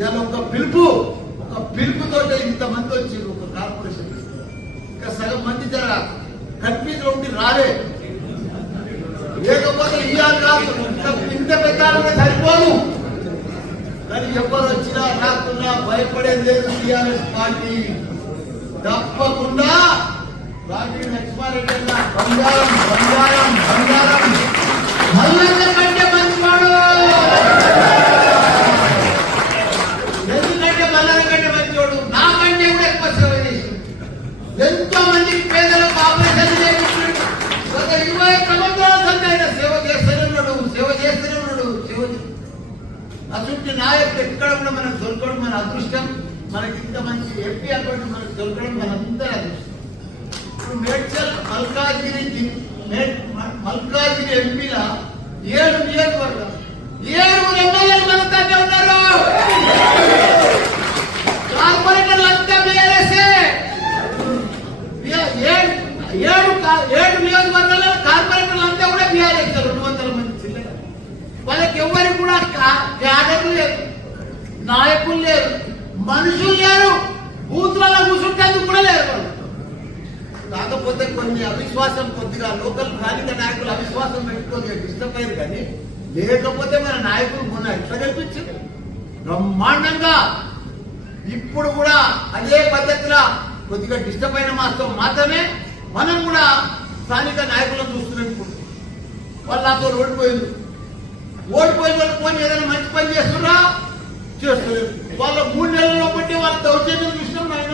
ఇవాళ ఒక పిలుపుతోటే ఇంతమంది వచ్చారు ఒక కార్పొరేషన్. ఇంకా సగం మంది జర కన్ఫ్యూజ్ ఉండి రాలే, లేకపోతే ఇవాళ కాదు ఇంత పెట్టాలంటే సరిపోదు. కానీ ఎవరు వచ్చినా రాకున్నా భయపడేది లేదు. టీఆర్ఎస్ పార్టీ తప్పకుండా రాజీ లక్ష్మారెడ్డి అన్న బంగారం బంగారం బంగారం మల్లన్న కంటే మంచివాడు. ఎందుకంటే మల్లన్న కంటే మంచివాడు, నాకంటే కూడా ఎక్కువ సేవ చేసి ఎంతో మందికి పేదలకు ఆపరేషన్ చేయించాడు. గత 20 సంవత్సరాల సంది ఆయన సేవ చేస్తూనే ఉన్నాడు. అటువంటి నాయకుడు ఎక్కడ కూడా మనకు దొరకడం మన అదృష్టం. మనకి ఇంత మంచి ఎంపీ అకౌంట్ మనకు దొరకడం మనందరి అదృష్టం. ఇప్పుడు మేడ్చల్ మల్కాజ్గిరి ఎంపీల 7 నియోజకవర్గాలు 7 ఎమ్మెల్యేలు మనతో ఉన్నారు. కార్పొరేటర్లు అంతా బీఆర్ఎస్ఏ. 7 నియోజకవర్గాల్లో కార్పొరేటర్లు అంతా కూడా బీఆర్ఎస్. 200 మంది చిల్లర. వాళ్ళకి ఎవరికి కూడా క్యాడర్లు లేరు, నాయకులు లేరు, మనుషులు లేరు, బూత్లలో కూర్చుంటేందుకు కూడా లేరు వాళ్ళు. కాకపోతే కొన్ని అవిశ్వాసం, కొద్దిగా లోకల్ స్థానిక నాయకులు అవిశ్వాసం పెట్టుకోగా డిస్టర్బ్ అయ్యారు. కానీ లేకపోతే మన నాయకులు మొన్న ఎట్లా కల్పించారు బ్రహ్మాండంగా. ఇప్పుడు కూడా అదే పద్ధతిలో కొద్దిగా డిస్టర్బ్ అయిన మాత్రం మాత్రమే మనం కూడా స్థానిక నాయకులను చూస్తున్నాం. ఇప్పుడు వాళ్ళు నాతో ఓడిపోయిన వాళ్ళు పోనీ ఏదైనా మంచి పని చేస్తున్నా చేస్తలేదు. వాళ్ళ 3 నెలల్లో బట్టి వాళ్ళ దౌర్జన్యం చూసినాం. ఆయన